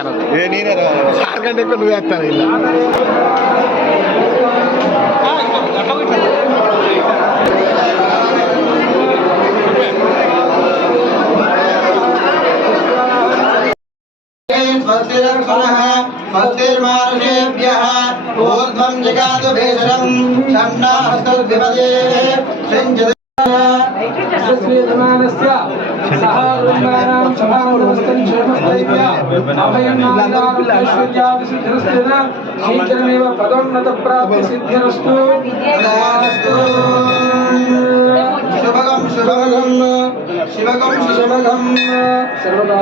channel ನೀನೇ ಆರು ಗಂಟೆಗೂ यजमानस्य सह कुर्माणां सभावस्तं क्षेमस्थैर्य अभयं नारायणाश्वर्यादिसिद्धिरस्तेन शीघ्रमेव पदोन्नतप्राप्तिसिद्धिरस्तु तदास्तु शुभगं शुभगं शिवगं शुभगं सर्वदा